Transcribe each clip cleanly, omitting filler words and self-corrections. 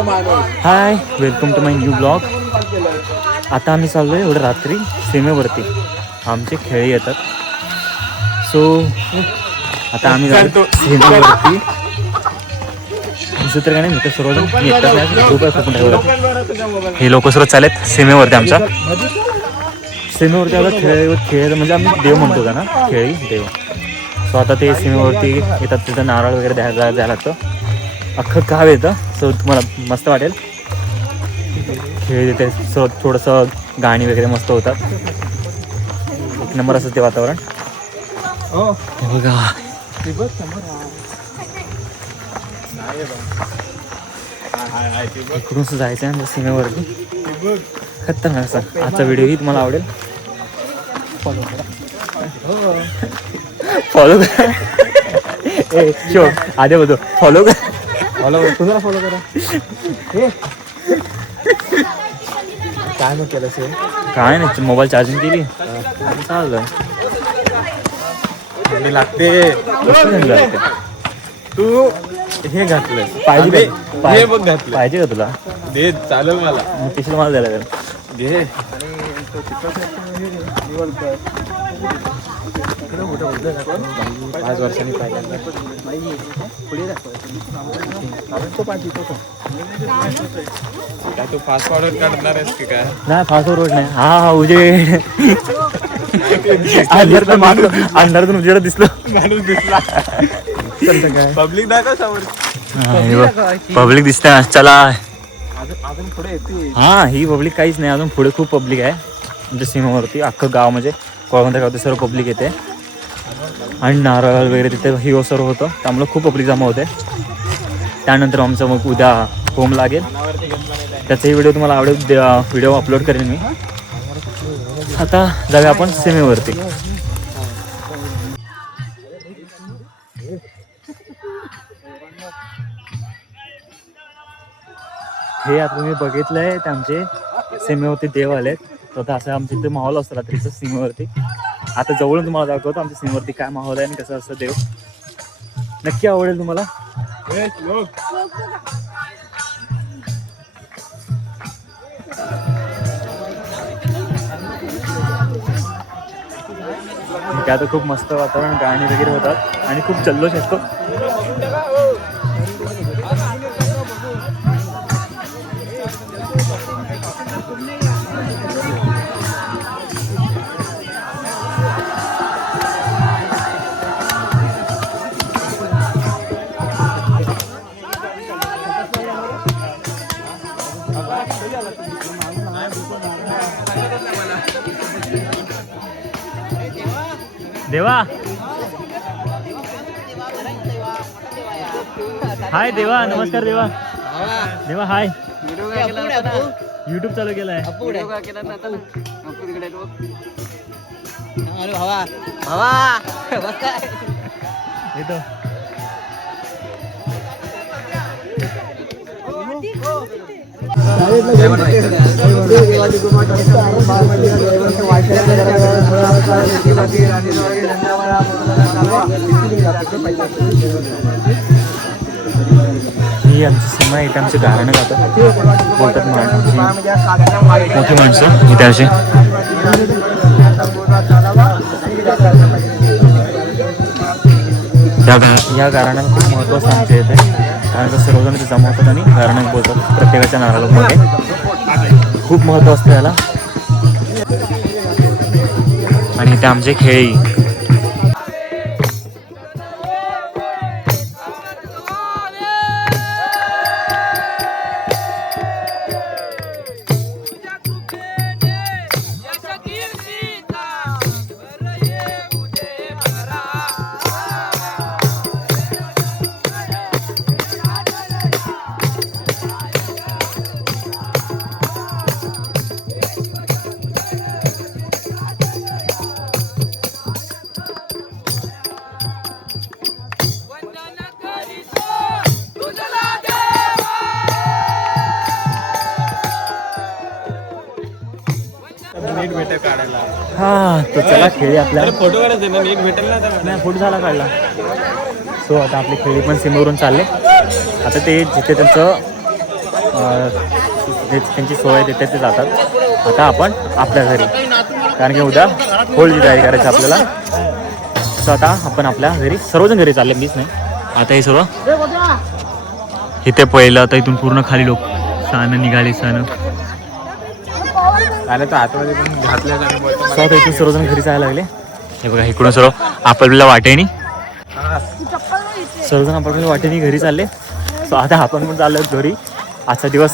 High, welcome to my new blog. आता आम्ही चाललो आहे एवढं रात्री सीमेवरती. आमचे खेळे येतात. सो आता आम्ही जातो सीमेवरती. दुसरं काय नाही, मित्र सर्वजण हे लोक सर्व चालेत सीमेवरती. आमच्या सीमेवरती आता खेळ म्हणजे आम्ही देव म्हणतो का ना, खेळी देव. सो आता ते सीमेवरती येतात. तिथं नारळ वगैरे द्यायला लागतं. अख्खं गाव येतं. सो तुम्हाला मस्त वाटेल. खेळ देते. सो थोडंसं गाणी वगैरे मस्त होतात. एक नंबर असं ते वातावरण. हे बघा, इकडून जायचं आहे सीमेवरती. खतरनाक असा आजचा व्हिडिओही तुम्हाला आवडेल. फॉलो करा. शो आधे बोलतो फॉलो करा. तुम्हाला फॉलो करा. काय मग केलं असेल? काय नाही, मोबाईल चार्जिंग केली. चाललं लागते. तू हे घातलं पाहिजे. हे बघ घातलं पाहिजे का तुला? दे, चालेल मला. तिथे मला द्यायला लागेल. दे. 5 वर्षांनी पाहिजे. काय तू फास्ट फॉरवर्ड करणार आहेस की काय? नाही, फास्ट फॉरवर्ड नाही. हा उजेड अंधारातून उजेड दिसलो. माणूस दिसला. पब्लिक दाखव समोर. पब्लिक दिसते. चला हा, ही पब्लिक काहीच नाही. अजून पुढे खूप पब्लिक आहे. म्हणजे सीमेवरती अख्खं गाव, म्हणजे कोळवंत्या गावचे सर्व पब्लिक येते. आणि नारळ वगैरे तिथे ही सर्व होतं. त्यामुळे खूप पब्लिक जमा होते. त्यानंतर आमचं मग उद्या होम लागेल. त्याचाही व्हिडिओ तुम्हाला आवडेल. व्हिडिओ अपलोड करेन मी. आता जाऊया आपण सीमेवरती. हे आता तुम्ही बघितलंय, ते आमचे सीमेवरती देव आलेत. तर असं आमच्या इथे माहोल असतो रात्रीचं सीमेवरती. आता जवळून तुम्हाला दाखवतो आमच्या सीमेवरती काय माहोल आहे आणि कसं असतं देव. नक्की आवडेल तुम्हाला. काय तर खूप मस्त वातावरण, गाणी वगैरे होतात आणि खूप जल्लोष असतो. देवा, हाय देवा. नमस्कार देवा. देवा हाय. युट्यूब चालू केलाय. येतो. ही आमची सीमा आहे. इथे आमचे गाणं गातात, बोलतात मोठी माणसं इथे असे. या गाण्याला खूप महत्त्व सांगते येते. कारण का सर्वजण ते जमा होतात आणि गाणं बोलतात प्रत्येकाच्या नाराळमध्ये. खूप महत्त्व असतं याला. आणि इथे आमचे खेळी. हा, तो चला खेळी आपल्या. फोटो काढायचे ना, एक भेटेल ना. नाही, फोटो झाला काढला. सो आता आपली खेळी पण सीमेवरून चालले. आता ते जिथे त्यांचं त्यांची सोय देते ते जातात. आता आपण आपल्या घरी, कारण की उद्या होळीची तयारी करायची आपल्याला. सो आता आपण आपल्या घरी सर्वजण घरी चालले, मीच नाही. आता हे सर्व इथे पहिलं, आता इथून पूर्ण खाली लोक सानं निघाली. सानं तर आतमध्ये पण घातल्या. सो आता इथून सर्वजण घरी जायला लागले. हे बघा इकडून सर्व आपल्याला वाटेनी सर्वजण आपल्याला वाटेनी घरी चालले. सो आता आपण पण चाललो घरी. आजचा दिवस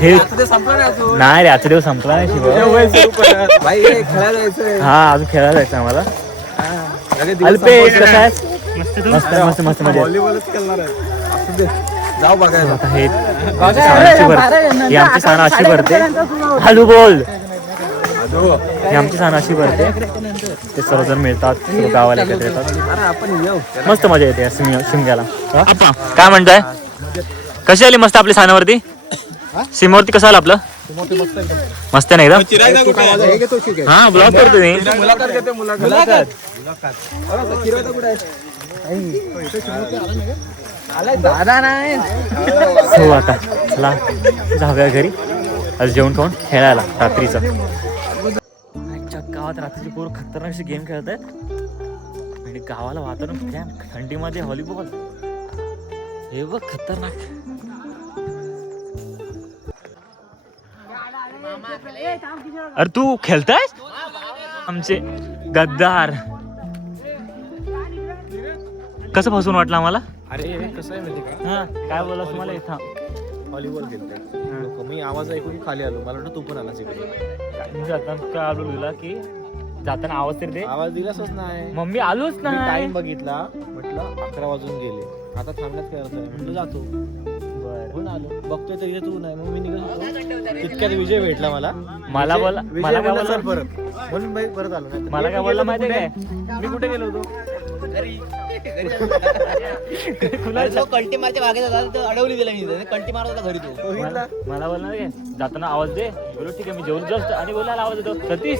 हे नाही रे, आजचा दिवस संपला नाही शिवाय. हा अजून खेळायला जायचं आम्हाला. अल्पेश कसा आहे? मस्त मस्त मस्त मजा. जाऊ बघा आता हे आमची साणं अशी भरते. हॅलो बोल. ही आमची साणं अशी भरते. ते सर्वजण मिळतात, सर्व गावाला एकत्र येतात. मस्त मजा येते शिमग्याला. काय म्हणताय? कशी आली मस्त आपली सानावरती? सीमेवरती कसं आलं आपलं? मस्त नाही का? हा ब्लॉग करतो मी. हो आता चला जाऊया घरी. आज जेवण खाऊन खेळायला रात्रीचं. गावात रात्रीची पोरं खतरनाक अशी गेम खेळत आहेत. आणि गावाला वातावरण काय थंडीमध्ये व्हॉलीबॉल हे बघ खतरनाक. अरे तू खेळताय? आमचे गद्दार. कसं फसून वाटलं आम्हाला? अरे कसं आहे माहिती का? हा काय बोला तुम्हाला इथं व्हॉलीबॉल खेळतोय. मी आवाज ऐकून खाली आलो. मला वाटतं तू पण आलास इकडे. जाताना काय आलो तुला की जाताना आवाज तरी दे. आवाज दिलासच नाही. मम्मी आलोच नाही. टाइम बघितला, म्हटलं 11 वाजून गेले. आता थांबण्यात काय अर्थ आहे? म्हटलं जातो. बरं आलो, बघतोय तर तू नाही. मग मी निघत होतो, तितक्यात विजय भेटला मला. मला बोला, मला काय बोलला परत, म्हणून परत आलो. नाही मला काय बोलला माहिती काय? मी कुठे गेलो होतो? कंटी मारते मागे अडवली दिला मी. कंटी मारत होता घरी तो. मला बोलला काय जाताना आवाज दे. बोलो ठीक आहे मी जेवण जस्ट आणि बोलायला आवाज येतो. सतीश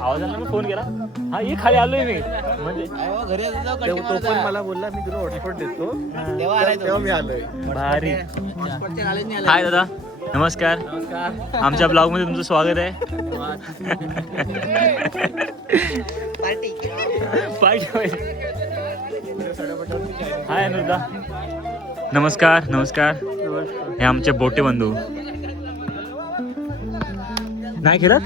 आवाज आला, मी फोन केला. हा ये खाली आलोय मी. म्हणजे घरी तो पण मला बोलला मी तुला हॉटस्पॉट देतो. तेव्हा मी आलोय. भारी. हाय दादा, नमस्कार. आमच्या ब्लॉग मध्ये तुमचं स्वागत आहे. हाय अनुदा, नमस्कार. नमस्कार. हे आमचे बोटे बंधू. नाही खेळत?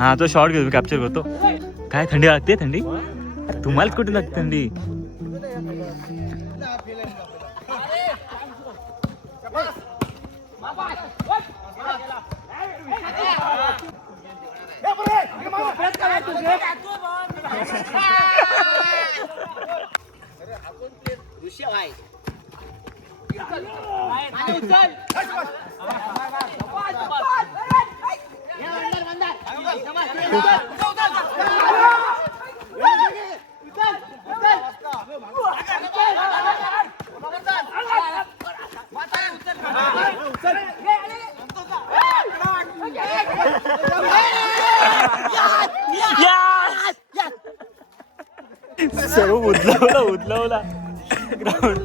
हा तो शॉर्ट घेतो, कॅप्चर करतो. काय थंडी लागते? थंडी तुम्हालाच कुठे लागते थंडी? सर्व उदलवला ग्राउंड.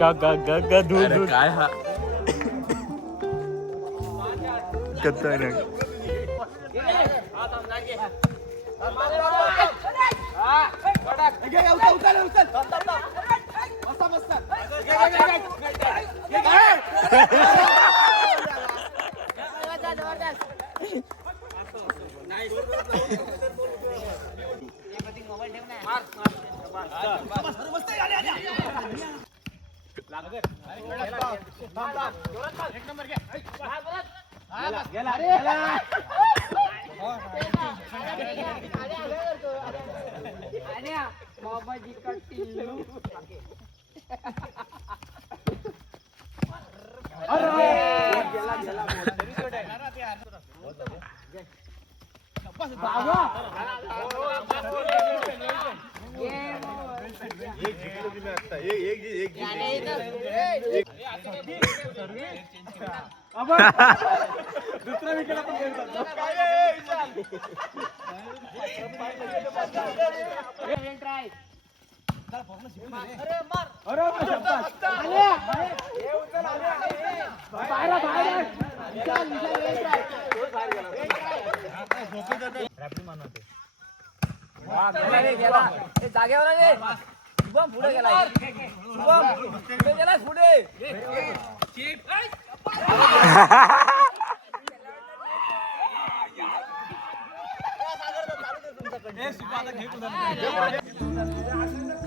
का दूर दूर काय हा दुसरा विकेट आपण जागेवर आले. शुभम पुढे गेला. शुभम पुढे गेला पुढे.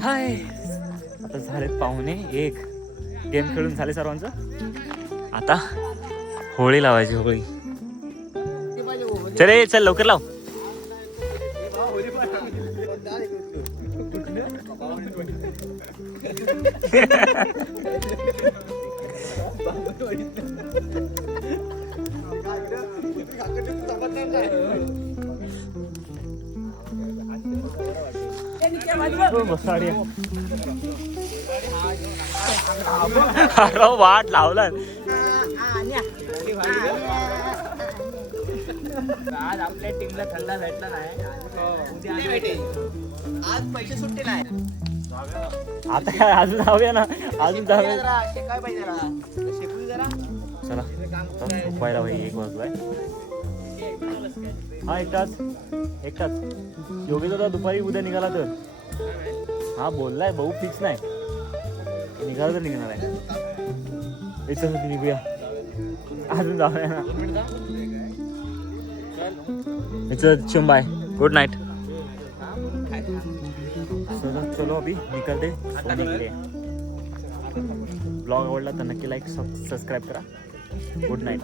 हाय आता झालेत 1:15. गेम खेळून झाले सर्वांचं. आता होळी लावायची. होळी चल चल लवकर लाव. अरे वाट लावला. आज आपल्या टीमला थंडा भेटला नाही. उद्या भेटेल. आज पैसे सुट्टे नाही. आता काय अजून जाऊया ना. अजून जाऊया. जरा शेकाय पाहिजे जरा. शेकू जरा. चला झोपायला भाई 1 वाजलाय. हा एक तास योगेश दादा दुपारी उद्या निघाला तर. हा बोललाय भाऊ फिक्स नाही. निघाला तर निघणार आहे. याच्यासाठी निघूया. अजून जाऊया ना. याचं बाय गुड नाईट. चलो अभी निकलते. सोने के लिए. ब्लॉग आवडला तर नक्की लाईक सबस्क्राईब करा. Good night.